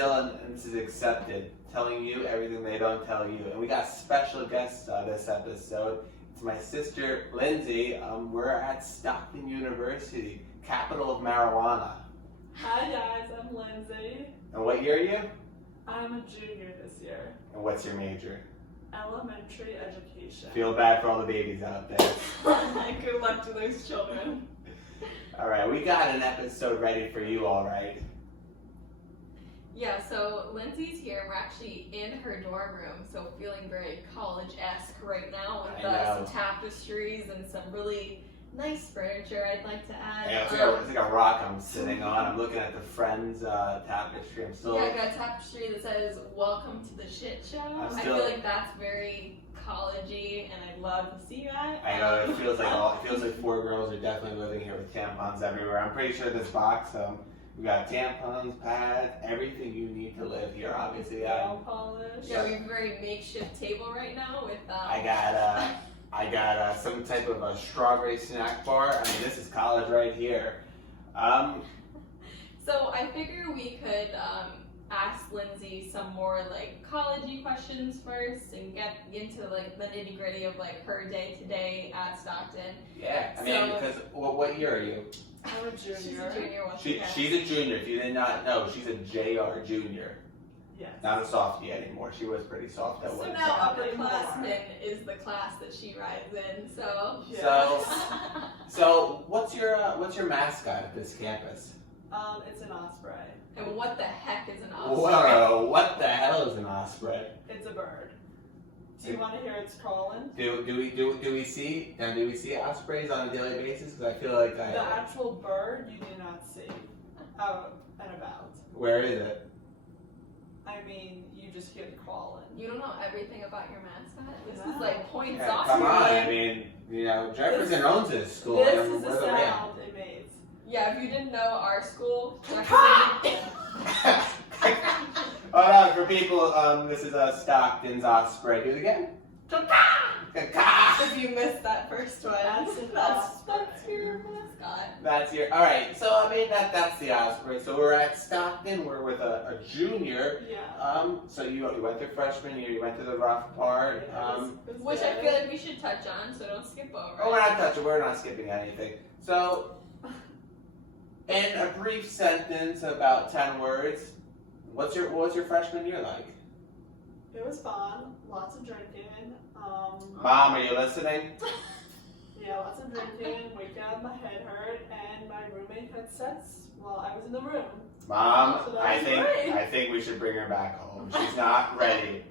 Dylan, and this is Accepted, telling you everything they don't tell you. And we got special guests this episode. It's my sister, Lindsey. We're at Stockton University, capital of marijuana. Hi guys, I'm Lindsey. And what year are you? I'm a junior this year. And what's your major? Elementary education. Feel bad for all the babies out there. Good luck to those children. All right, we got an episode ready for you, all right? Yeah, so Lindsey's here. We're actually in her dorm room, so feeling very college-esque right now with some tapestries and some really nice furniture I'd like to add. Yeah, it's like a rock I'm sitting on. I'm looking at the Friends tapestry. Yeah, I got a tapestry that says, "Welcome to the shit show." I feel like that's very college-y, and I'd love to see that. I know, it feels like four girls are definitely living here with tampons everywhere. I'm pretty sure this box, we got tampons, pads, everything you need to live here, obviously. Nail polish. Yeah, we have a very makeshift table right now with I got some type of a strawberry snack bar. I mean, this is college right here. So I figure we could ask Lindsey some more like college-y questions first and get into like the nitty-gritty of like her day-to-day at Stockton. Yeah, I mean, because what year are you? I'm a junior. She's a junior. She's a junior. If you did not know, she's a JR junior. Yes. Not a softie anymore. She was pretty soft at one So time. now upperclassmen is the class that she rides in. So. Yeah. So what's your mascot at this campus? It's an Osprey. And what the heck is an Osprey? Whoa! What the hell is an Osprey? It's a bird. Do you want to hear it's calling? Do we see ospreys on a daily basis? Because I feel like The actual bird you do not see out and about. Where is it? I mean, you just hear the calling. You don't know everything about your mascot? This No. is like points Yeah, off. come on, I mean, Jefferson owns his school. This and is the we're the man. sound it makes. Yeah, if you didn't know, our school. Hold on, for people, this is Stockton's Osprey. Do it again. If you missed that first one, That's your mascot. That's your. All right. So I mean that's the Osprey. So we're at Stockton. We're with a junior. Yeah. So you went through freshman year. You went through the rough part. It was Which I good. feel like we should touch on, so don't skip over. Oh, we're not touching. We're not skipping anything. So, in a brief sentence, about 10 words, what was your freshman year like? It was fun. Lots of drinking. Mom, are you listening? Yeah, lots of drinking. Wake up, my head hurt, and my roommate had sex while I was in the room. Mom, So that I was think great. we should bring her back home. She's not ready.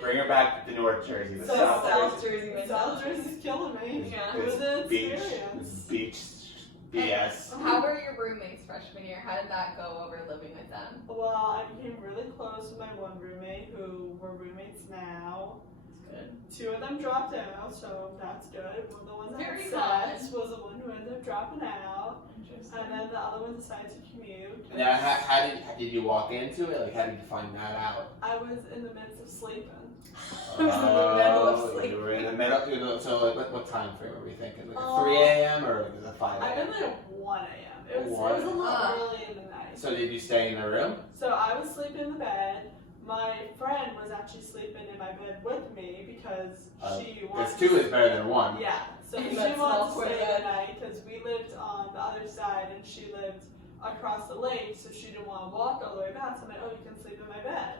Bring her back to North Jersey. The So South Jersey. South Jersey's killing me. Yeah. It was an beach. experience. Beach. BS. How were your roommates freshman year? How did that go over living with them? Well, I became really close with my one roommate, who we're roommates now. Good. Two of them dropped out, so that's good. One of the ones that Very had sex was the one who ended up dropping out, Interesting. and then the other one decided to commute. Now, how did you walk into it? Like, how did you find that out? I was in the midst of sleeping. I was in the middle of sleep. You were in the middle. So, like, what time frame are we thinking? Like 3 a.m. or like a 5 I've a.m.? been there at 1 a.m. It was 1? a little early in the night. So did you stay in the room? So I was sleeping in the bed. My friend was actually sleeping in my bed with me because she wanted Because 2 is better than 1. Yeah, so she That's wanted all to stay for the night because we lived on the other side and she lived across the lake, so she didn't want to walk all the way back. So I'm like, oh, you can sleep in my bed.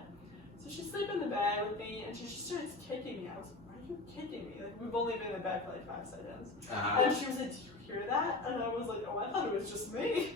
So she's sleeping in the bed with me and she just starts kicking me. I was like, why are you kicking me? Like, we've only been in bed for like 5 seconds. And she was like, did you hear that? And I was like, oh, I thought it was just me.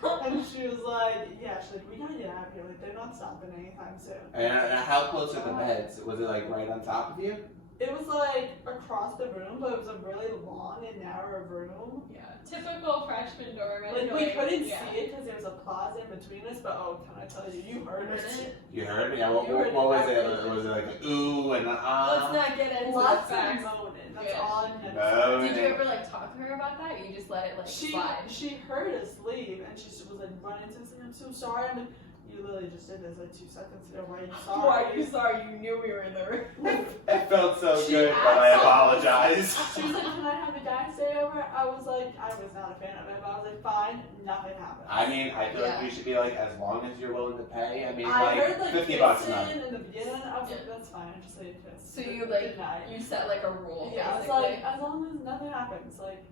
And she was like, yeah, she's like, we gotta get out of here. Like, they're not stopping anytime soon. And how close are the beds? Was it like right on top of you? It was like across the room, but it was a really long and narrow room. Yeah, typical freshman dorm. Like, we couldn't see it because there was a plaza in between us, but oh, can I tell you, you heard it. You heard me? Yeah, what was it? Was it like an ooh and an Let's not get into Lots the facts. of moaning. That's Yeah. all I'm gonna Moaning. Did you ever like talk to her about that, or you just let it like say. slide? She heard us leave, and she was like running to us, like, I'm so sorry. I'm like, you literally just did this like 2 seconds ago. Why are you Why are sorry? you sorry? You knew we were in the room. It felt so She good, but I asked- apologize. She was like, can I have the guy stay over? I was like, I was not a fan of it, but I was like, fine, nothing happened. I mean, I feel like Yeah. we should be like, as long as you're willing to pay. I mean, I heard like like $50 a month. kissing in the beginning. I was like, that's fine. I just say kiss. So you Good like night. you set like a rule. Yeah, I was basically. like, as long as nothing happens, like.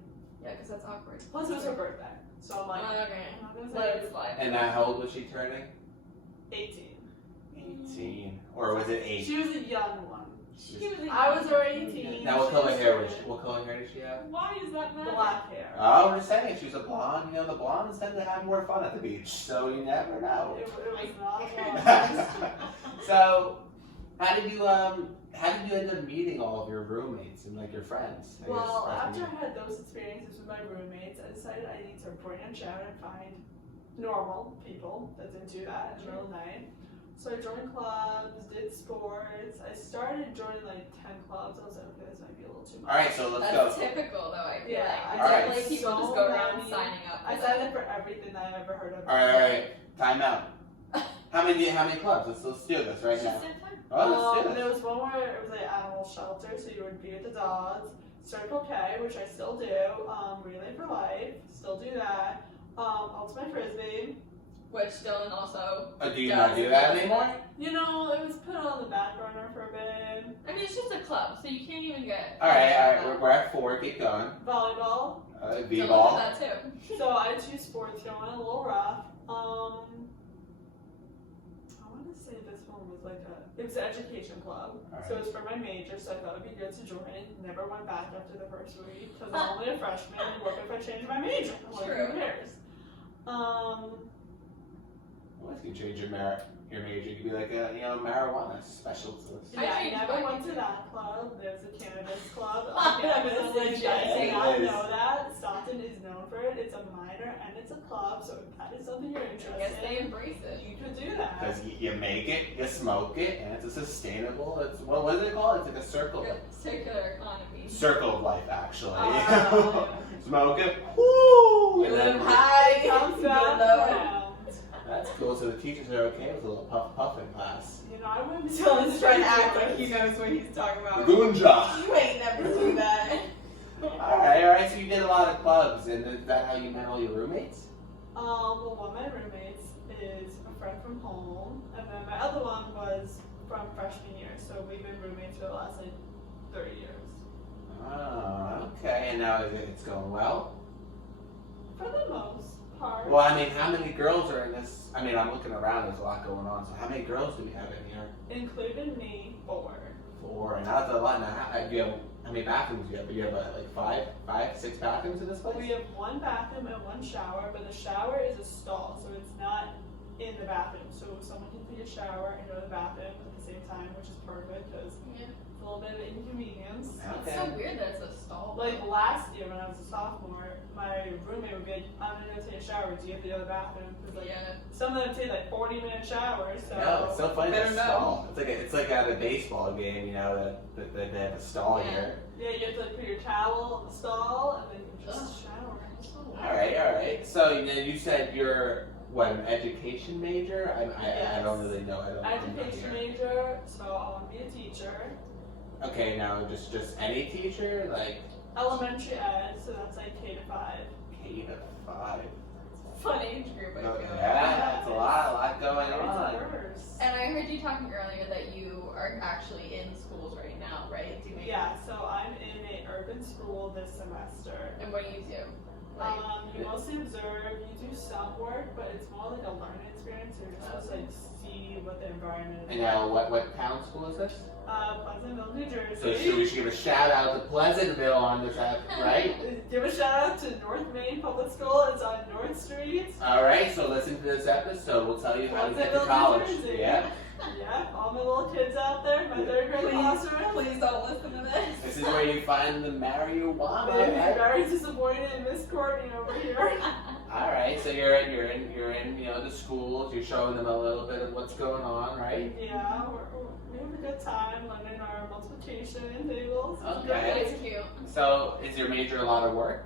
Yeah, because that's awkward. Plus, it was her birthday, so I'm like, Okay. I'm not gonna Let say it slide. And how old was she turning? 18. 18. Or was it 8? She was a young one. She was a I was already 18. Now, what she color was hair was she? turning What color hair did she have? Why does that matter? Black hair. Oh, we're just saying, she was a blonde. You know, the blondes tend to have more fun at the beach, so you never know. It was not blonde. So, how did you end up meeting all of your roommates and like your friends? I Well, guess, after freshman I had those experiences with my roommates, I decided I need to branch out and find normal people that didn't do that in the middle of the night. So I joined clubs, did sports. I started joining like 10 clubs. I was like, okay, this might be a little too much. year. All right, so let's That's go. typical though. I feel Yeah, like I did, like like, people so just go around many- signing up. I signed up for everything that I ever heard of. All right. Time out. How many clubs? Let's do this right now. Oh, let's do There this. was one where it was like animal shelter, so you would be with the dogs. Circle K, which I still do. Relay for Life, still do that. Ultimate Frisbee. Which Dylan also. Do you not do that anymore? You know, it was put on the back burner for a bit. I mean, it's just a club, so you can't even get. All right. We're at 4. Keep going. Volleyball. Dylan V-ball. did that too. So I had 2 sports going, a little rough. I want to say this one was like it was an education club. So it was for my major, so I thought it'd be good to join. Never went back after the first week because I'm only a freshman. And what if I change my major? Like, True. who cares? What if you change your major? You could be like a marijuana specialist. I Yeah, I changed never mine went to too. that club. There's a cannabis club. That I was legit. did not It is. know that. Stockton is known for it. It's a minor and it's a club, so if that is something you're I guess interested they in, embrace it. you could do that. Because you make it, you smoke it, and it's a sustainable. It's what is it called? It's like a circle. Circular economy. Circle of life, actually. Uh, Smoke it. Woo! You and live then- high. Comes Good back luck. around. That's cool. So the teachers are okay with a little puff in class. You know, I wouldn't be Dylan's trying to act like he knows what he's talking about. Goonja. You ain't never do that. All right. So you did a lot of clubs, and is that how you met all your roommates? Well, one of my roommates is a friend from home, and then my other one was from freshman year, so we've been roommates for the last like 30 years. Oh, okay. And now it's going well. For the most part. Well, I mean, how many girls are in this? I mean, I'm looking around. There's a lot going on. So how many girls do we have in here? Including me, 4. 4, and that's a lot. Now, how many bathrooms do you have? You have like 5, 6 bathrooms in this place? We have 1 bathroom and 1 shower, but the shower is a stall, so it's not in the bathroom. So someone can take a shower and go to the bathroom at the same time, which is perfect because Yeah. it's a little bit of an inconvenience. It's so weird that it's a stall. Like last year when I was a sophomore, my roommate would be like, I'm gonna go take a shower. Do you have to go to the bathroom? Because like Yeah. some of them take like 40-minute showers. So No, it's so funny. Better That know. stall. It's like at a baseball game, that they have a stall Yeah. here. yeah, you have to like put your towel in the stall and then you just Ugh. shower. All right. So you said you're what, an education major? I don't really know. I'm not Education here. major, so I want to be a teacher. Okay, now just any teacher, like Elementary ed, so that's like K to 5. K to 5. Fun age group, I feel. Yeah, it's a lot going Very on. diverse. And I heard you talking earlier that you are actually in schools right now, right? Doing. Yeah, so I'm in an urban school this semester. And what do you do? Like, You mostly observe, you do some work, but it's more like a learning experience. You're just supposed to like see what the environment is And now, what town school is this? Pleasantville, New Jersey. So we should give a shout out to Pleasantville on this app, right? Give a shout out to North Main Public School. It's on North Street. All right, so listen to this episode. We'll tell you how to get to Pleasantville, New college. Jersey. Yeah. Yeah, all my little kids out there, my 3rd grade classroom. please don't listen to this. This is where you find the marijuana. They'd be Right? very disappointed in Miss Courtney over here. All right, so you're in the schools. You're showing them a little bit of what's going on, right? Yeah, we have a good time learning our multiplication tables. It's Okay. great. It's cute. So is your major a lot of work?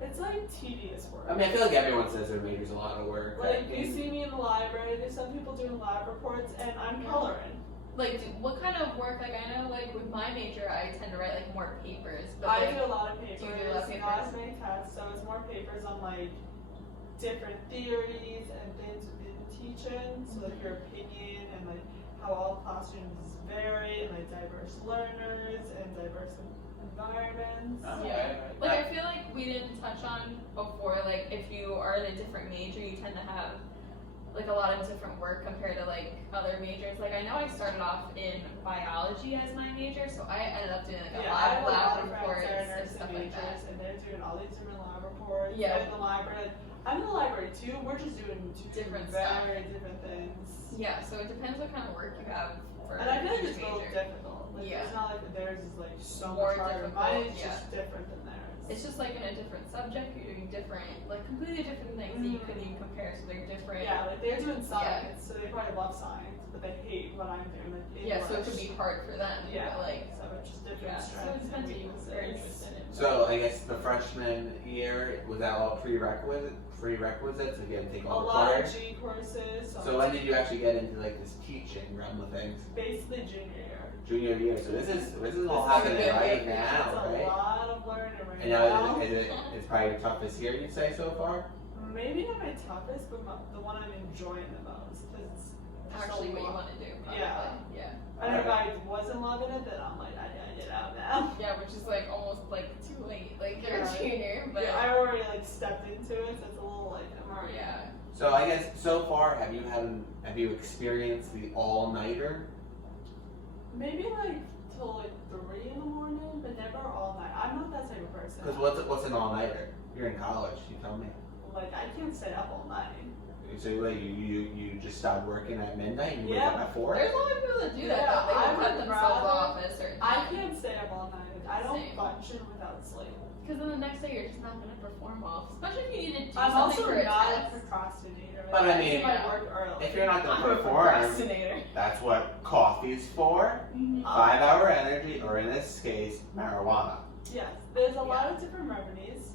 It's like tedious work. I mean, I feel like everyone says their major's a lot of work. Like, you see me in the library, there's some people doing lab reports, and I'm coloring. Like, what kind of work? Like, I know, like, with my major, I tend to write, like, more papers. But, I like, do a lot of papers, you do a lot of papers? not as many tests, so it's more papers on, like, different theories and things within teaching, so, like, your opinion and, like, how all classrooms vary, and, like, diverse learners and diverse environments. Oh, Yeah. right. Like, I feel like we didn't touch on before, like, if you are in a different major, you tend to have, like, a lot of different work compared to, like, other majors. Like, I know I started off in biology as my major, so I ended up doing, like, I have a lot lab of reports friends that are and nursing stuff like that. majors, and they're doing all these different lab reports. Yeah. And in the library, I'm in the library too. We're just doing two Different very stuff. different things. Yeah, so it depends what kind of work you have for And I feel like each it's both major. difficult. Like, Yeah. it's not like theirs is like so More much harder. difficult, Mine is yeah. just different than theirs. It's just like in a different subject, you're doing different, like completely different things that you couldn't even compare, so they're different. Yeah, like they're doing science, so they probably love science, but they hate what I'm doing. Like Yeah, so it English. could be hard for them. Yeah, But like, so it's just different yeah, so it strengths depends and what you weaknesses. are interested in. So I guess the freshman year, was that all prerequisites? If you had to take A all the lot of courses? G courses. So when did you actually get into like this teaching realm of things? Basically junior year. Junior year. So this is all This is happening good. right It's now, a right? lot of learning right And now. now it's probably the toughest year you'd say so far. Maybe not my toughest, but the one I'm enjoying the most. Cause it's Actually, a what you lot. want to do. Probably. Yeah. Yeah. And if I wasn't loving it, then I'm like, I gotta get out now. Yeah, which is like almost like too late. Like you're Yeah. a junior, but Yeah, I already like stepped into it, so it's a little like I'm already. yeah. So I guess so far, have you experienced the all-nighter? Maybe like till like 3 in the morning, but never all night. I'm not that type of person. Because what's an all-nighter? You're in college. You tell me. Like I can't stay up all night. So you just stop working at midnight and you wake Yeah. up at 4? There's a lot of people that do that. Yeah, though. They I will cut would themselves rather- off at a certain I time. can't stay up all night. I don't Same. function without sleep. Because then the next day you're just not going to perform well. Especially if you need to do I'm something also for a not a test. procrastinator. But I Like, mean, do my work early. If you're not I'm going a to perform, procrastinator. that's what coffee's for. 5-hour energy, or in this case, marijuana. Yes, there's a lot of different remedies.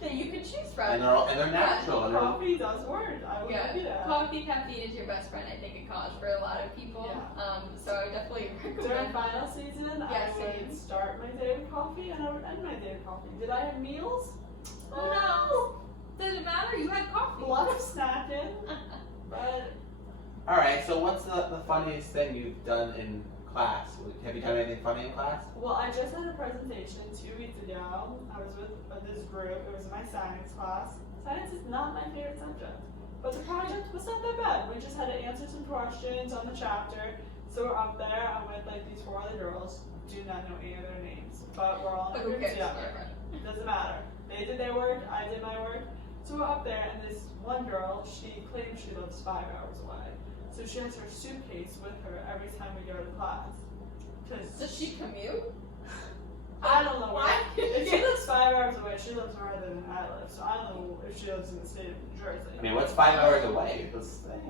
That you can choose And from. they're natural. And they're, Coffee does work. I will Yeah, give you that. coffee, caffeine is your best friend, I think, in college for a lot of people. Yeah. So I would definitely During recommend. final season, Yeah, I would same. start my day with coffee and I would end my day with coffee. Did I have meals? Oh no! Doesn't matter, you had coffee. A lot of snacking, but all right. So what's the funniest thing you've done in class? Have you done anything funny in class? well, I just had a presentation 2 weeks ago. I was with this group. It was my science class. Science is not my favorite subject, but the project was not that bad. We just had to answer some questions on the chapter. So we're up there. I'm with like these 4 other girls. Do not know any of their names, but we're all in But a who group cares? together. Doesn't matter. They did their work, I did my work. So we're up there, and this one girl, she claims she lives 5 hours away. So she has her suitcase with her every time we go to class. Does she commute? I don't know Why? if she lives 5 hours away, she lives farther than I live. So I don't know if she lives in the state of New Jersey. I mean, what's 5 hours away?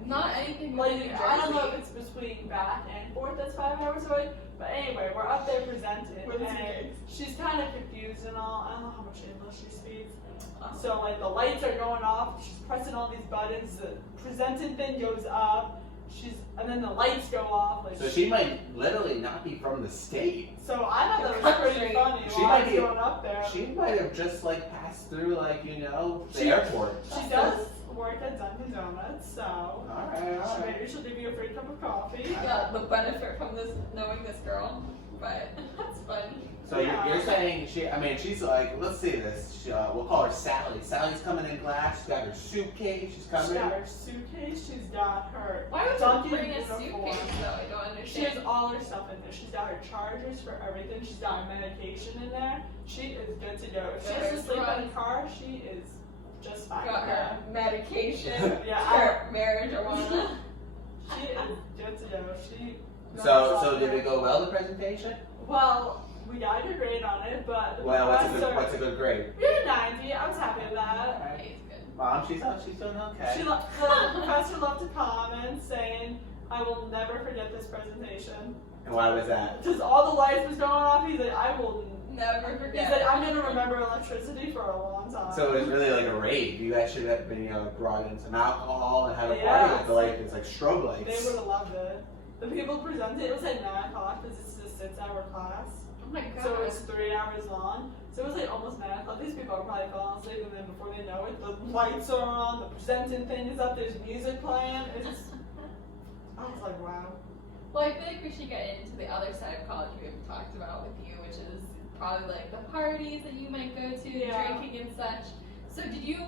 Not anything Like, in New Jersey. I don't know if it's between back and forth that's 5 hours away. But anyway, we're up there presenting, With the and suitcase. she's kind of confused and all. I don't know how much English she speaks. So like the lights are going off, she's pressing all these buttons, the presenting thing goes up, and then the lights go off. Like So she might literally not be from the state. So I thought that was pretty funny She while I might was be- going up there. She might have just like passed through like the She- airport. She does work at Dunkin' Donuts, so All right. maybe she'll give you a free cup of coffee. Yeah, the benefit from this knowing this girl, but that's fun. So you're saying she's like, let's see this. We'll call her Sally. Sally's coming in class. She's got her suitcase. She's She's coming. got her suitcase, she's got her Why would Dunkin' you bring a uniform. suitcase though? I don't She has understand. all her stuff in there. She's got her chargers for everything. She's got her medication in there. She is good to go. If she has to sleep in the car, she is just fine. Got her medication, Yeah, her marijuana. She is good to go. She. So did it go well, the presentation? Well, we got a good grade on it, but the Well, professor. what's a good grade? We had a 90. I was happy with that. Alright. Okay, it's good. Mom, she's doing okay. The professor loved to comment saying, "I will never forget this presentation." And why was that? Because all the lights was going off. He's like, "I will Never He's forget. like, I'm gonna remember electricity for a long time. So it was really like a rave. You guys should have been, brought in some alcohol and had a party Yeah. with the it's like strobe They lights. would have loved it. The people presented, it was at 9 o'clock because it's a 6-hour class. Oh my god. So it was 3 hours long. So it was like almost 9 o'clock. These people are probably falling asleep, and then before they know it, the lights are on, the presenting thing is up, there's music playing. I was like, wow. Well, I feel like we should get into the other side of college we haven't talked about with you, which is probably like the parties that you might go to, Yeah. drinking and such. So did you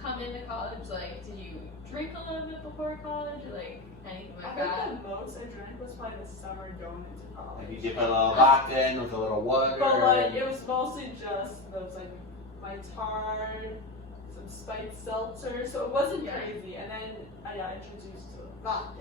come into college, like, did you drink a little bit before college, or like anything like I that? think the most I drank was probably the summer going into college. Like you dip a little vodka in with a little water. But like, it was mostly just those like my tard, some spiked seltzer, so it wasn't Yeah. crazy. And then I got introduced to vodka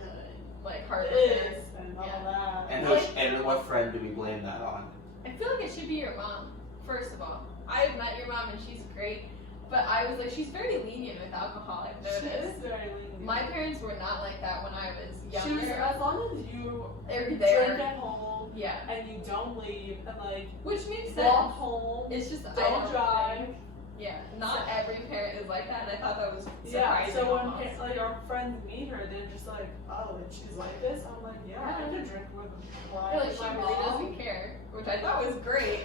Like and hard this and all Yeah. that. And what friend do we blame that on? I feel like it should be your mom, first of all. I have met your mom and she's great, but I was like, she's very lenient with alcohol, I've She is noticed. very lenient. My parents were not like that when I was She was, younger. as long as you They were drink there. at home Yeah. and you don't leave and like Which makes walk sense. home, It's just I don't don't drive. think- Yeah, not every parent is like that, and I thought that was surprising. Yeah, so when almost. like our friends meet her, they're just like, oh, and she's like this. I'm like, yeah, I could drink with wine They're like, with she my really mom. doesn't care, which I thought was great.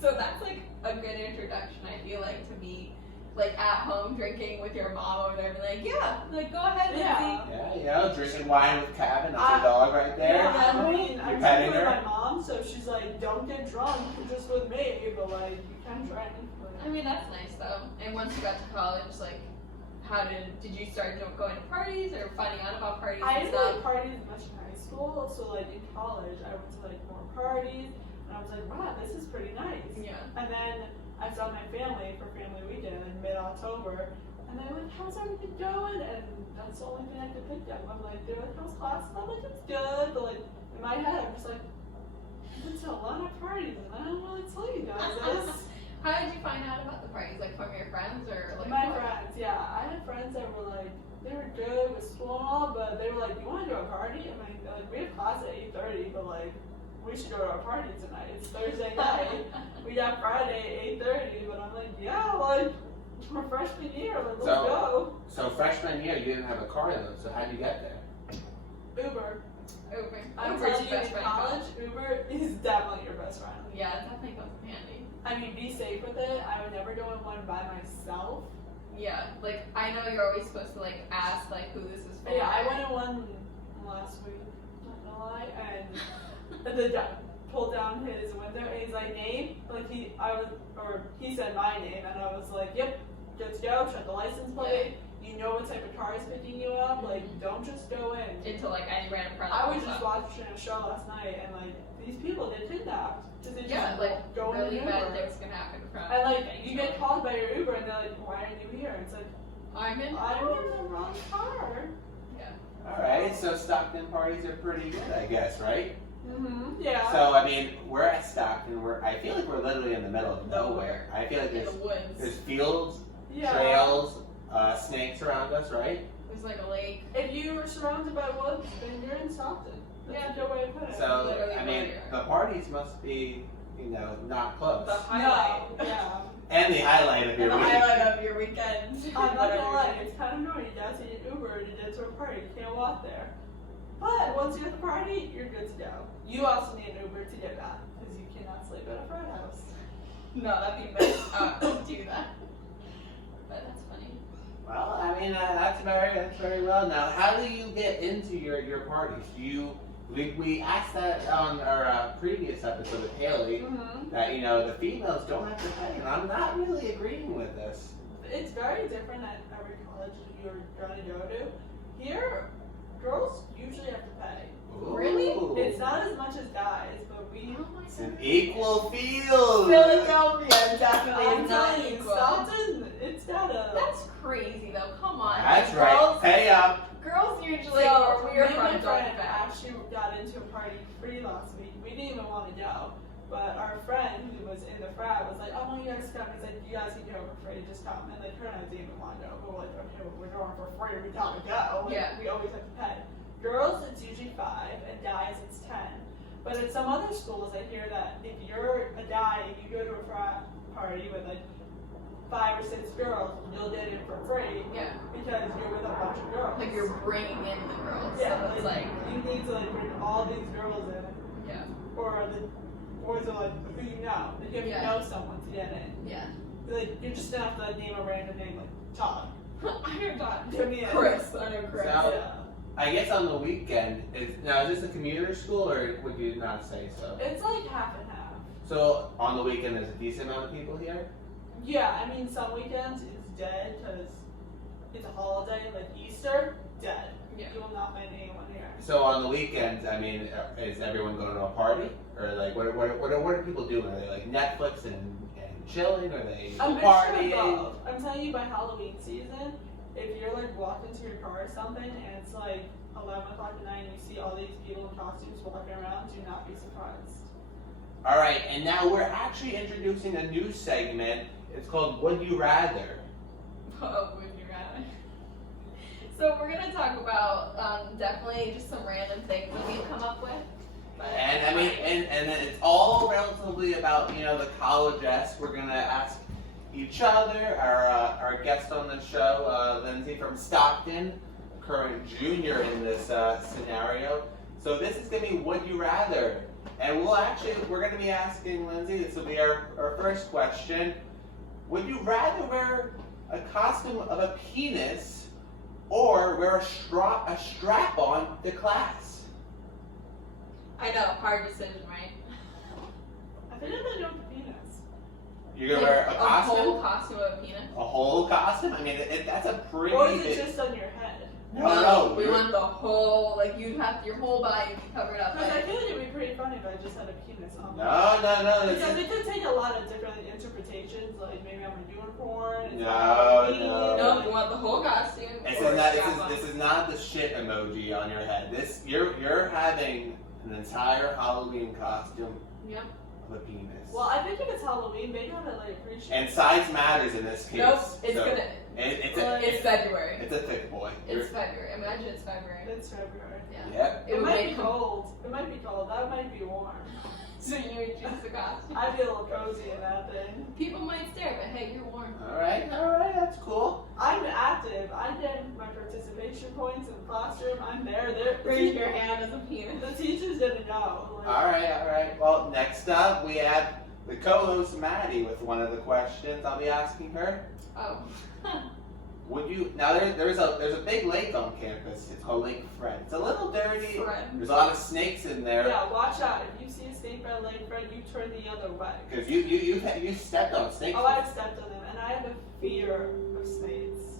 So that's like a good introduction, I feel like, to be like at home drinking with your mom or whatever. Like, yeah, like go ahead, Yeah. Lindsay. Yeah, drinking wine with Cabin. That's your dog right there. Yeah, I mean, I You're drink petting with her? my mom, so she's like, don't get drunk just with me, but like, you can drink. I mean, that's nice though. And once you got to college, like, how did you start going to parties or finding out about parties I and didn't stuff? really party as much in high school, so like in college, I went to like more parties, and I was like, wow, this is pretty nice. Yeah. And then I saw my family for family weekend in mid-October, and they were like, how's everything going? And that's the only thing I could think of. I'm like, they're like, how's class? And I'm like, it's good, but like, in my head, I'm just like, I've been to a lot of parties, and I don't really tell you guys this. How did you find out about the parties? Like from your friends or like My what? friends, yeah. I had friends that were like, they were good with school and all, but they were like, you want to do a party? I'm like, we have class at 8:30, but like, we should go to a party tonight. It's Thursday night. We got Friday at 8:30, but I'm like, yeah, like, for freshman year, like, let's go. So freshman year, you didn't have a car though. So how'd you get there? Uber. Uber. I'm Uber's telling your you, best in friend. college, Uber is definitely your best friend. Yeah, it definitely comes in handy. I mean, be safe with it. I would never go in one by myself. Yeah, like I know you're always supposed to like ask like who this is for. But yeah, I went in one last week, not gonna lie, and the guy pulled down his window and he's like, name? Like he said my name, and I was like, yep, good to go, check the license plate. You know what type of car is picking you up, like, don't just go in. into like any random person. I was just watching a show last night, and like, these people, they kidnapped. Just they Yeah, just like go in really an bad Uber. things can happen from. And like, things, you get called by your Uber, and they're like, why aren't you here? It's like, I'm in. I'm in the wrong car. All right. So Stockton parties are pretty good, I guess, right? Mm-hmm, yeah. So I mean, we're at Stockton. I feel like we're literally in the middle of nowhere. I feel like In there's the woods. fields, Yeah. trails, snakes around us, right? There's like a lake. If you were surrounded by woods, then you're in Stockton. That's a good way to put it. So Literally I mean, right the parties must be, not close. The highlight. No, yeah. And the highlight of your The week. highlight of your weekend. I'm not Whatever gonna you're lie, doing. it's kind of annoying. You guys need an Uber to get to a party. You can't walk there. But once you're at the party, you're good to go. You also need an Uber to get back because you cannot sleep at a frat house. No, that'd be messed up. Don't do that. But that's funny. Well, I mean, that's very well. Now, how do you get into your parties? We asked that on our previous episode with Haley, Mm-hmm. that, the females don't have to pay, and I'm not really agreeing with this. It's very different at every college you're gonna go to. Here, girls usually have to pay. Really? Ooh. It's not as much as guys, but we. Oh my It's an God. equal field. Philadelphia definitely I'm is not telling you, equal. Stockton, it's got a. That's crazy though. Come on. That's right. Girls, Pay up. girls usually So, where we're me and from my don't friend pay. actually got into a party free last week. We didn't even want to go, but our friend who was in the frat was like, "Oh no, you guys come." He's like, "You guys can go for free, just come." And like her and I didn't even want to go, but we're like, "Okay, well, we're going for free. We gotta go." Like, Yeah. we always have to pay. Girls, it's usually 5, and guys, it's 10. But at some other schools, I hear that if you're a guy and you go to a frat party with like 5 or 6 girls, you'll get in for free Yeah. because you're with a bunch of girls. Like you're bringing in the girls. Yeah, So it's like, you need to like bring all these girls in, yeah. or the boys are like who you know. Like, you have to know someone to get in. Yeah. Like you're just gonna have to like name a random name like Todd. I know Todd. Give me a Chris. I know Chris. So- Yeah. I guess on the weekend, is this a commuter school or would you not say so? It's like half and half. So on the weekend, there's a decent amount of people here. Yeah, I mean some weekends it's dead because it's a holiday, like Easter, dead. Yeah. You will not find anyone here. So on the weekends, I mean, is everyone going to a party or like what are people doing? Are they like Netflix and chilling? Are they I'm sure partying? both. I'm telling you, by Halloween season, if you're like walking to your car or something and it's like 11 o'clock at night and you see all these people in costumes walking around, do not be surprised. All right, and now we're actually introducing a new segment. It's called Would You Rather. Oh, would you rather? So we're gonna talk about definitely just some random things that we've come up with. And I mean, and then it's all relatively about, you know, the college-esque. We're gonna ask each other, our guest on the show, Lindsey from Stockton, current junior in this scenario. So this is gonna be Would You Rather, and we're gonna be asking Lindsey. This will be our first question. Would you rather wear a costume of a penis or wear a strap on to class? I know, hard decision, right? I think I'm gonna go with penis. You're gonna wear a costume? A whole costume of a penis? A whole costume? I mean, that's a pretty. Or is it just on your head? No. We want the whole, like you'd have your whole body be covered up. Because I feel like it'd be pretty funny if I just had a penis on. No. Because it could take a lot of different interpretations, like maybe I'm a unicorn. It's No. No, we want the whole costume. This is not the shit emoji on your head. You're having an entire Halloween costume Yep. of a penis. Well, I think if it's Halloween, they gotta like appreciate. And size matters in this case. Nope, it's so gonna. It's February. It's a thick boy. It's February. Imagine it's February. It's February. Yeah. Yep. It would might make be cold. It might be cold. That might be warm. So you would choose the costume. I'd be a little cozy in that thing. People might stare, but hey, you're warm. All right, that's cool. I'm active. I get my participation points in the classroom. I'm there. Raise your hand as a penis. The teachers didn't know. Like, All right. Well, next up we have the co-host Maddie with one of the questions I'll be asking her. Oh. Would you now? There's a big lake on campus. It's called Lake Fred. It's a little dirty. Fred. There's a lot of snakes in there. Yeah, watch out. If you see a snake by Lake Fred, you turn the other way. Because you stepped on snakes. Oh, I've stepped on them, and I have a fear of snakes.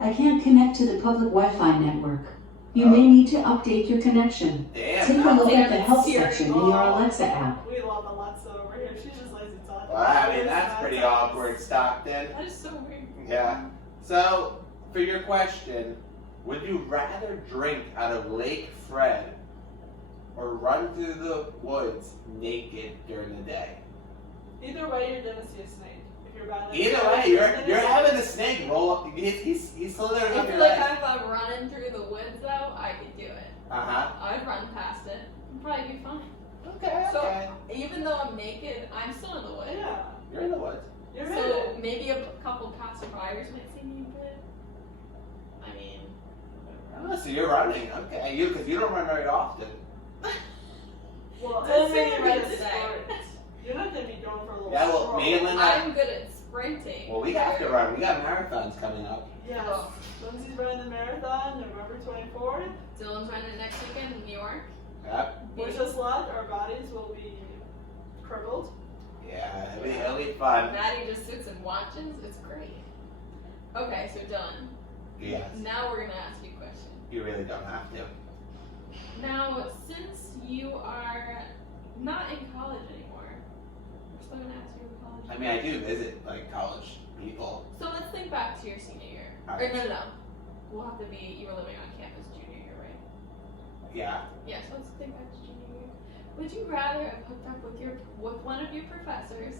I can't connect to the public Wi-Fi network. You may need to update your connection. Damn. Take a look at the Damn, help Siri. section in your Alexa app. We love Alexa over here. She's just lazy talking. Well, I mean that's pretty awkward, Stockton. That is so weird. Yeah. So for your question, would you rather drink out of Lake Fred or run through the woods naked during the day? Either way, you're gonna see a snake. If you're by Lake Either Fred, way, you're gonna having a snake roll up. He's slithering I up feel your like leg. if I'm running through the woods though, I could do it. I'd run past it. It'd probably be fine. Okay. So even though I'm naked, I'm still in the woods. Yeah, You're in the woods. you're So in. maybe a couple passerbyers might see me, but I mean, Oh, so you're running. Okay. Because you don't run very often. Well, Don't it's make gonna it be right a today. sprint. You're not gonna be going for a little Yeah, well, stroll. me and Linda. I'm good at sprinting. Well, we have to run. We got marathons coming up. Yes. Oh. Lindsay's running the marathon November 24th. Dylan's running next weekend in New York. Yep. Wish us luck. Our bodies will be crippled. Yeah, it'll be fun. Maddie just sits and watches. It's great. Okay, so Dylan. Yes. Now we're gonna ask you a question. You really don't have to. Now, since you are not in college anymore, we're still gonna ask you in college. I mean, I do visit like college people. So let's think back to your senior year. Alright. Or no. We'll have to be, you were living on campus junior year, right? Yeah. Yeah, so let's think back to junior year. Would you rather have hooked up with one of your professors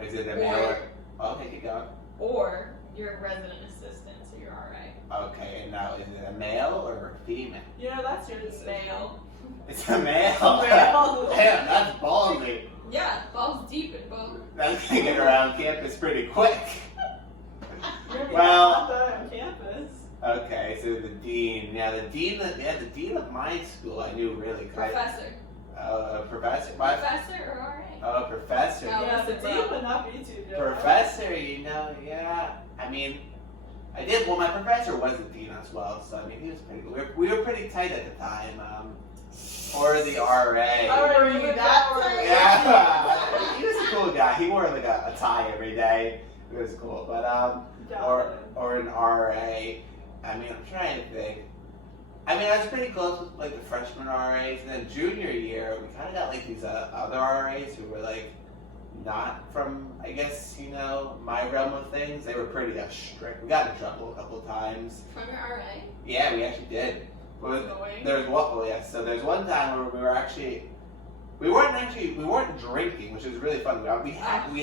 Is it a male or? Okay, keep going. or your resident assistant, so you're RA? Okay, and now is it a male or a female? You know, that's your decision. Male. It's a male. Male. Damn, that's ballsy. Yeah, balls deep in both. That's gonna get around campus pretty quick. Maybe Well- not that on campus. Okay, so the dean. Yeah, the dean of my school I knew really good. Professor. Professor. Professor or RA? Oh, professor. No. Yeah, the listen, dean bro. would not be too good. Professor, you know, yeah. I mean, I did. Well, my professor was the dean as well, so I mean, he was pretty good. We were pretty tight at the time. Or the RA. I remember that. Yeah, he was a cool guy. He wore like a tie every day. It was cool, but or an RA. I mean, I'm trying to think. I mean, I was pretty close with like the freshman RAs, and then junior year we kind of got like these other RAs who were like not from, I guess, you know, my realm of things. They were pretty strict. We got in trouble a couple times. From your RA? Yeah, we actually did. Annoying. There's one. Well, yeah. So there's one time where we weren't drinking, which was really fun. We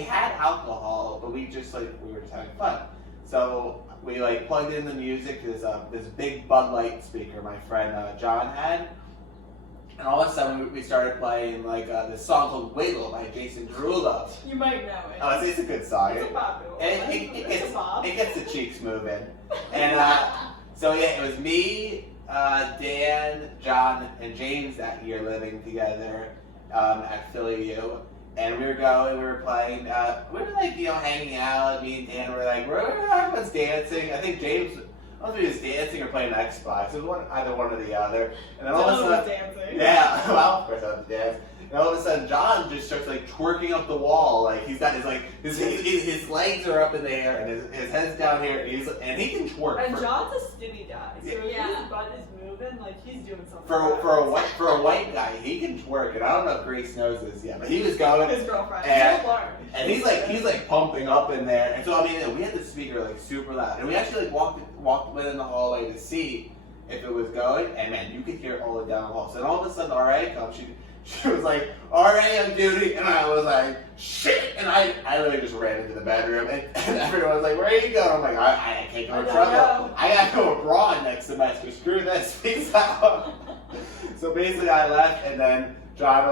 had alcohol, but we were just having fun. So we like plugged in the music. There's this big Bud Light speaker my friend John had, and all of a sudden we started playing like this song called "Wiggle" by Jason Derulo. You might know it. Oh, it's a good song. It's a popular one. It gets the cheeks moving, and so yeah, it was me, Dan, John, and James that year living together at Philly U. And we were playing, we were like, you know, hanging out. Me and Dan were like, everyone's dancing. I think James, I don't know if he was dancing or playing Xbox. It was either one or the other. And then all of a sudden, dancing. yeah, well, of course I was dancing. And all of a sudden, John just starts like twerking up the wall. Like he's got his legs are up in the air and his head's down here, and he can twerk. And John's a skinny guy, so if Yeah. his butt is moving, like he's doing something. For a white guy, he can twerk, and I don't know if Grace knows this yet, but he was going, his girlfriend. And- He'll learn. and he's like pumping up in there, and so I mean, we had the speaker like super loud, and we actually like walked within the hallway to see if it was going, and man, you could hear it all the way down the hall. So then all of a sudden, RA comes, she was like, RA on duty, and I was like, shit, and I literally just ran into the bedroom, and everyone was like, where are you going? I'm like, I can't go in trouble. I gotta go abroad next semester. Screw this. Peace out. So basically, I left, and then John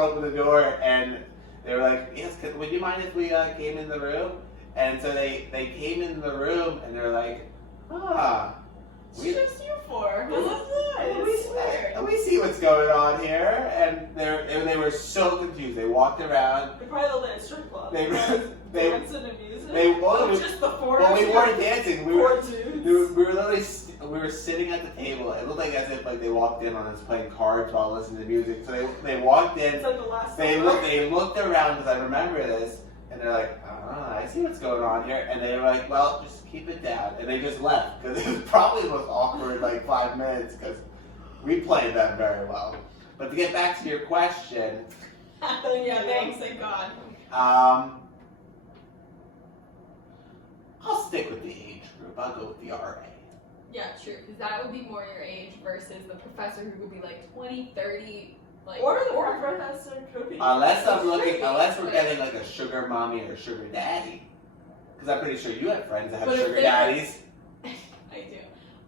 opened the door, and they were like, yes, would you mind if we came in the room? And so they came in the room, and they're like, What's you for? we see what's going on here, and they were so confused. They walked around. They probably lived in a strip club. They dancing and music. Just the four. Well, we weren't dancing. We four were dudes. literally we were sitting at the table. It looked like as if like they walked in on us playing cards while listening to music. So they walked in. It's like the last. They looked around because I remember this, and they're like, I see what's going on here, and they were like, well, just keep it down, and they just left because it was probably the most awkward like 5 minutes because we played them very well. But to get back to your question, Yeah, thanks, thank God. I'll stick with the age group. I'll go with the RA. Yeah, true, because that would be more your age versus the professor who would be like 20, 30, like... Or the professor could be. Unless we're getting like a sugar mommy or a sugar daddy. Because I'm pretty sure you have friends that have But if sugar they- daddies. I do.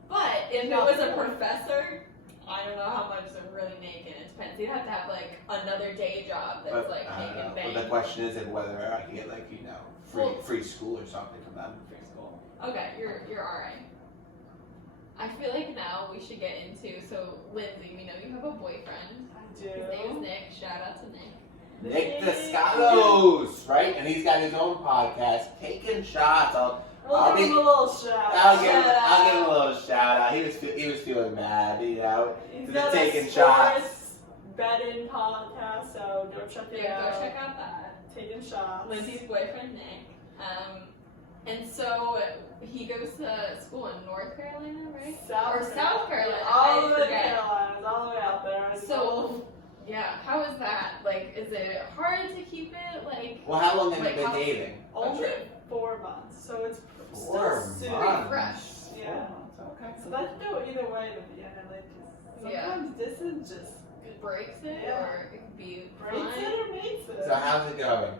But if it was a professor, I don't know how much they're really making. It depends. You'd have to have like another day job that's But like I don't making know. bank. But the question is whether I can get like, you know, free school or something from them. Free school. Okay, you're alright. I feel like now we should get into, so Lindsay, we know you have a boyfriend. I do. His name is Nick. Shout out to Nick. Nick Descalos, right? And he's got his own podcast, Taking Shots. I'll give him a little shout. I'll give him a little shout out. He was feeling bad, you know. He's The got Taking a Shots. sports betting podcast, so go check it Yeah, out. go check out that. Taking Shots. Lindsay's boyfriend, Nick. And so he goes to school in North Carolina, right? South Carolina. All I the way to forget. Carolinas, all the way out there. So, yeah, how is that? Like, is it hard to keep it, like... Well, how long have you Like been how- dating? only 4 months, so it's 4 still months. super fresh. Yeah. Okay. So that can go either way in the beginning. Like, sometimes distance just It breaks it, Yeah. or it could be breaks fine. it or makes it. So how's it going?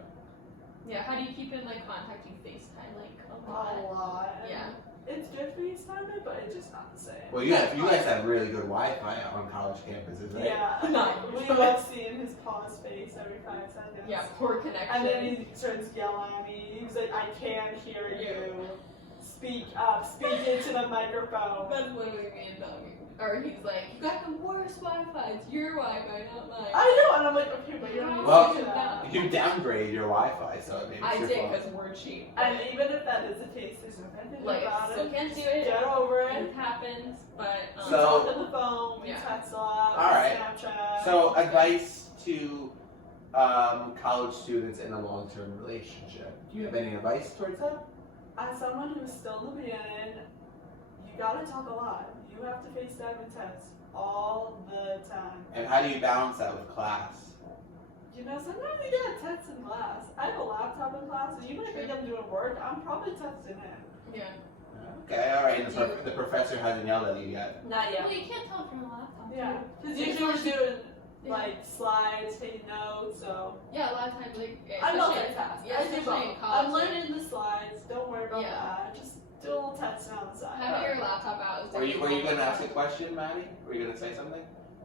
Yeah, how do you keep in, like, contact? You FaceTime, like, a A lot? lot. Yeah. It's good FaceTime, but it just not the same. Well, you guys have really good Wi-Fi on college campuses, right? Yeah. Not We love seeing his paused face every 5 seconds. Yeah, poor connection. And then he starts yelling at me. He's like, I can't hear you. Speak up. Speak into the microphone. That's literally me and Doug. Or he's like, you got the worst Wi-Fi. It's your Wi-Fi, not mine. I know, and I'm like, okay, but you don't need Well, to do that. You downgrade your Wi-Fi, so maybe I it's your did fault. because we're cheap. And even if that is the case, there's nothing to do Like, about still it. can't do it. Get over it. It happens, but We So- talk on the phone, we Yeah. text a lot, All right. Snapchat. So, advice to college students in a long-term relationship. Do you have any advice towards that? As someone who's still in the beginning, you gotta talk a lot. You have to FaceTime and text all the time. And how do you balance that with class? You know, sometimes you get text in class. I have a laptop in class, and you might think I'm doing work. I'm probably texting him. yeah. Okay, all right. And the professor hasn't yelled at you yet. Not Well, you can't tell from a laptop. Yeah, because Yeah. usually we're doing Yeah. like slides, taking notes. So Yeah, a lot of times, like, I'm especially- multitask. Yeah, I do especially in both. college. I'm learning the slides. Don't worry about Yeah. that. Just do a little texting on the side. Having your laptop out is Were you definitely going to ask a helpful. question, Maddie? Were you going to say something?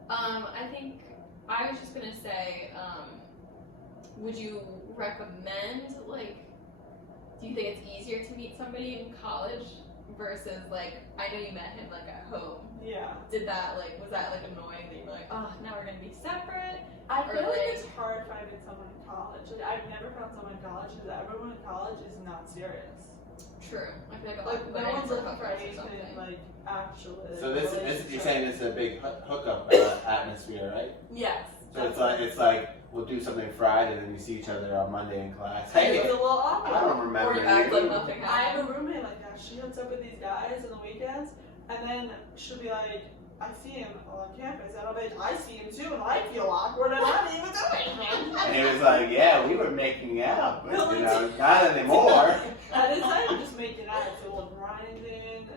I think I was just gonna say, would you recommend, like, do you think it's easier to meet somebody in college versus, like, I know you met him, like, at home. Yeah. Was that, like, annoying that you were like, oh, now we're gonna be separate? I Or feel like like- it's hard finding someone in college. Like, I've never found someone in college because everyone in college is not serious. True. I feel like a lot Like, of no people one's are looking for hookers or anything, something. like, actually. So this you're relationship. saying this is a big hookup atmosphere, right? Yes. So it's like we'll do something Friday and then you see each other on Monday in class. Hey, It's a little awkward. I don't remember Or you act like you. nothing I happened. have a roommate like that. She hooks up with these guys on the weekends, and then she'll be like, I see him on campus, and I'll be like, I see him too, and I feel awkward, and I'm not even doing anything. And he was like, yeah, we were making out, but you know, not anymore. And it's not even just making out, it's a little grinding,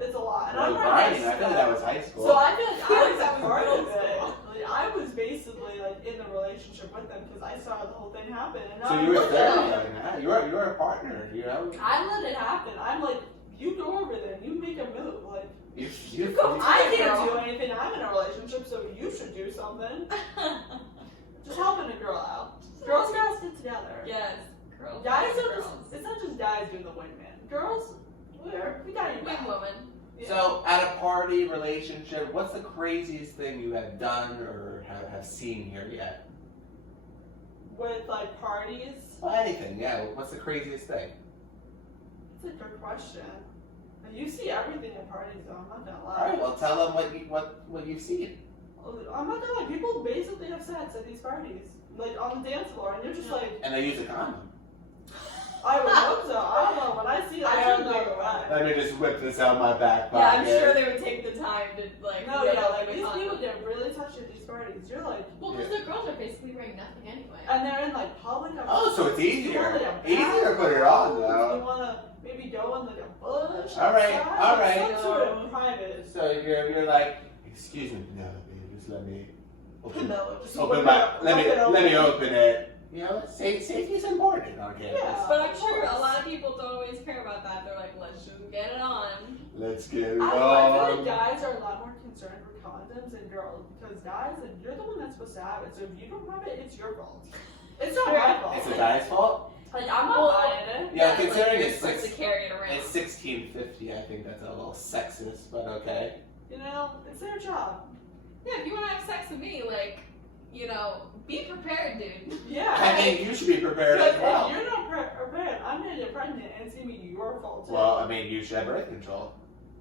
it's a lot. And Well, I'm grinding, I right feel like that was high school. So I feel like I was That was part of middle it. school. Like, I was basically like in a relationship with them because I saw the whole thing happen. And So now you I'm were looking there, at it. like, nah, you were a partner, you know. I let it happen. I'm like, you go over there, you make a move. Like, You I can't girl. do anything. I'm in a relationship, so you should do something. Just helping a girl out. Girls gotta stick together. Yes. Girls. Guys are girls. just, it's not just guys doing the wingman. Girls, we got your Wing back. woman. Yeah. So at a party relationship, what's the craziest thing you have done or have seen here yet? With like parties, Well, anything, yeah. What's the craziest thing? it's a good question. And you see everything at parties, though. I'm not gonna lie. All right, well, tell them what you've seen. I'm not gonna lie. People basically have sex at these parties, like on the dance floor, and you're just like, And they use a condom. I would hope so. I don't know. When I see that, I I don't should know. go away. Let me just whip this out of my back Yeah, I'm pocket. sure they would take the time to, like, No, whip yeah, out like the these condom. people get really touchy at these parties. You're like, Well, because the girls are basically wearing nothing anyway. and they're in like public. Oh, so it's You easier. want, like, a Easier to put it on, bathroom, though. You wanna maybe go in like a bush. All right, outside, all right. Some sort of private. So you're like, excuse me, Penelope, just let me open, Penelope, just open open my it- let open me it. open it. You know, safety's important on campus. Yeah. But I'm Of sure a course. lot of people don't always care about that. They're like, let's just get it on. Let's get it I feel like on. guys are a lot more concerned with condoms than girls because guys, like, you're the one that's supposed to have it. So if you don't have it, it's your fault. It's not my fault. It's a guy's fault. Like I'm not Well, buying it. Yeah, like, considering you're it's supposed six, to carry it around. it's 1650. I think that's a little sexist, but okay. You know, it's their job. Yeah, if you want to have sex with me, like, you know, be prepared, dude. Yeah. I think you should be prepared Because as well. if you're not prepared, I'm gonna get pregnant and it's gonna be your fault too. Well, I mean, you should have birth control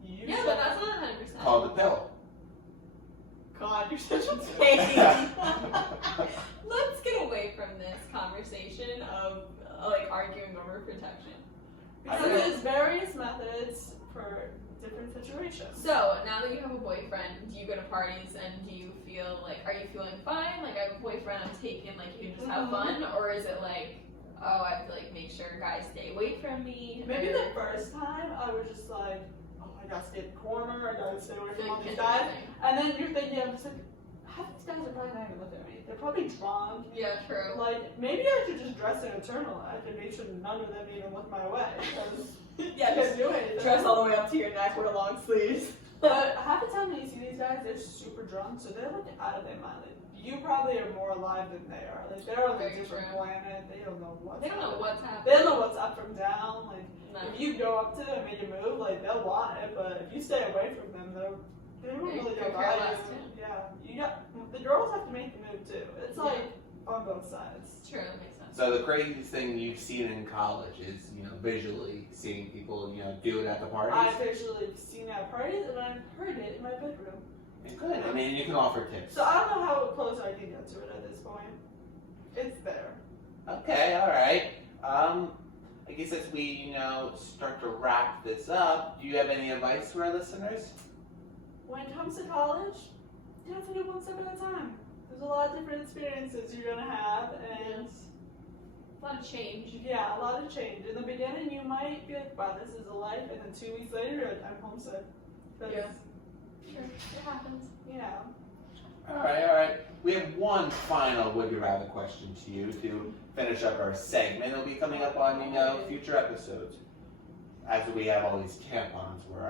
You Yeah, should- but that's not 100%. called the pill. God, you're such a Let's get away from this conversation of, like, arguing over protection. I Because agree. there's various methods for different situations. So, now that you have a boyfriend, do you go to parties and do you feel like, are you feeling fine? Like, I have a boyfriend, I'm taken, like, you can just have fun? Or is it like, oh, I have to, like, make sure guys stay away from me? Maybe or, the first time I was just like, oh, I gotta stay in the corner, I gotta stay away I from feel all like these you can't do guys. anything. And then you're thinking, I'm just like, half these guys are probably not even looking at me. They're probably drunk. Yeah, true. Like, maybe I should just dress in a turtleneck and make sure none of them even look my way. Because Yeah, I can't do anything. dress all the way up to your neck, wear long sleeves. But half the time when you see these guys, they're super drunk, so they're like out of their mind. Like, you probably are more alive than they are. Like they're on a Very different true. planet. They don't know what's They don't know happening. what's happening. They don't know what's up from down. Like No. if you go up to them and make a move, like they'll want it. But if you stay away from them, they won't They really could go care by less, you. too. Yeah, the girls have to make the move too. It's Yeah. like on both sides. True, that makes sense. So the craziest thing you've seen in college is, visually seeing people, do it at the parties? I've visually seen it at parties and I've heard it in my bedroom. Good. I mean, you can offer tips. So I don't know how close I can get to it at this point. It's there. Okay, all right. I guess as we, start to wrap this up, do you have any advice for our listeners? When it comes to college, you have to do one step at a time. There's a lot of different experiences you're gonna have, and A lot of change. yeah, a lot of change. In the beginning, you might be like, "Wow, this is a life," and then 2 weeks later, you're like, "I'm homesick." 'Cause, Yeah. Sure, it happens. yeah. All right. We have one final would you rather question to you to finish up our segment. It'll be coming up on, future episodes. As we have all these tampons we're,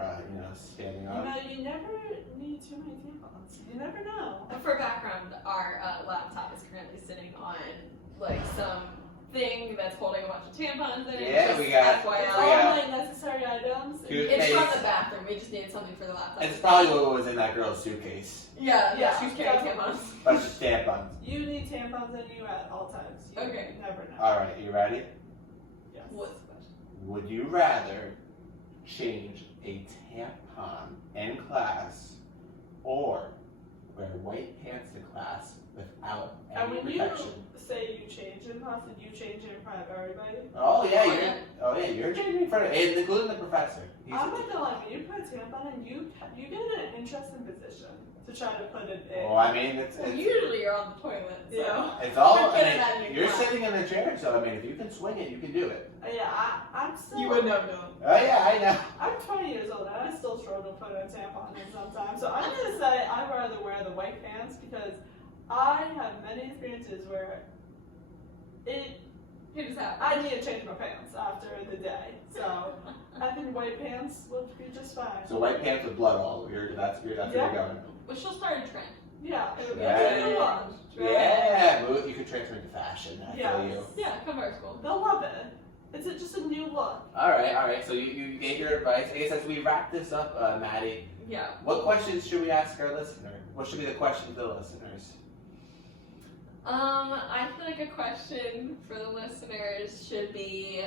standing on. You never need too many tampons. You never know. For background, our laptop is currently sitting on some thing that's holding a bunch of tampons in it. Yeah, just we got- It's FYI. all like necessary items. It's from the bathroom. We just needed something for the laptop. It's probably what was in that girl's suitcase. Yeah, she's carrying Yeah. tampons. Bunch of tampons. You need tampons in you at all times. You Okay. never know. All right, you ready? Yes. What's the question? Would you rather change a tampon in class or wear white pants to class without And any when you protection? say you change in class, did you change it in front of everybody? Oh yeah, Oh, you're changing in front of, and including the professor. He's I'm not gonna lie, when you put a tampon in, you get in an interesting position to try to put it in. well, I mean, it's Usually you're on the toilet, so. Yeah. it's all. I I can't mean, imagine you're class. sitting in a chair, so I mean, if you can swing it, you can do it. Yeah, I'm still. You would never know. Oh yeah, I know. I'm 20 years old and I still struggle putting a tampon in sometimes. So I'm gonna say I'd rather wear the white pants because I have many experiences where It just happens. I need to change my pants after the day. So I think white pants would be just fine. So white pants with blood all over. That's where you're going. But she'll start a trend. Yeah, it would be Yeah. a new one. Yeah, well, you could transfer into fashion. I Yes. feel you. Yeah, come to our school. They'll love it. It's just a new look. All right. So you gave your advice. I guess as we wrap this up, Maddie, Yeah. what questions should we ask our listener? What should be the question to the listeners? I feel like a question for the listeners should be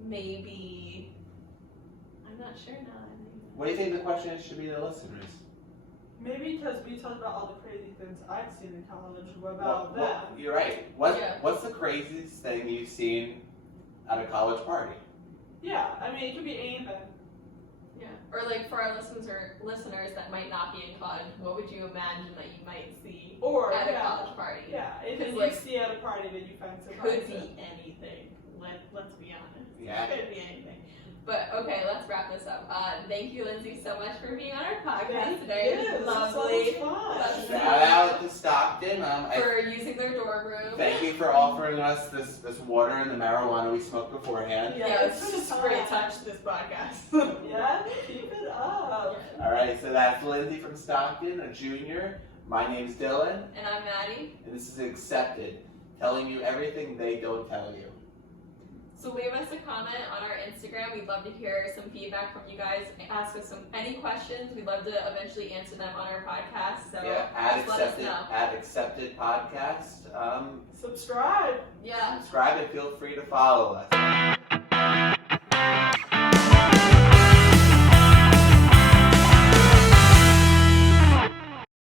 maybe. I'm not sure now. What do you think the question should be to the listeners? Maybe because we talked about all the crazy things I've seen in college. What about them? Well, you're right. What's the craziest thing you've seen at a college party? Yeah, I mean, it could be anything. Yeah. Or like for our listeners that might not be in college, what would you imagine that you might see Or, at a yeah. college party? Yeah, anything you like, see at a party that you find Could surprising. be anything. Let's be honest. Yeah. Could be anything. But okay, let's wrap this up. Thank you, Lindsay, so much for being on our podcast Thank today. you. It was lovely. So much fun. Lovely. Shout out to Stockton. For using their dorm room. Thank you for offering us this water and the marijuana we smoked beforehand. Yeah, it's been just a fun. great touch, this podcast. Yeah, keep it up. All right, so that's Lindsay from Stockton, a junior. My name's Dylan, And I'm Maddie. and this is Accepted, telling you everything they don't tell you. So leave us a comment on our Instagram. We'd love to hear some feedback from you guys. Ask us any questions. We'd love to eventually answer them on our podcast. So Yeah, just let us know. at Accepted Podcast. Subscribe. Yeah. Subscribe and feel free to follow us.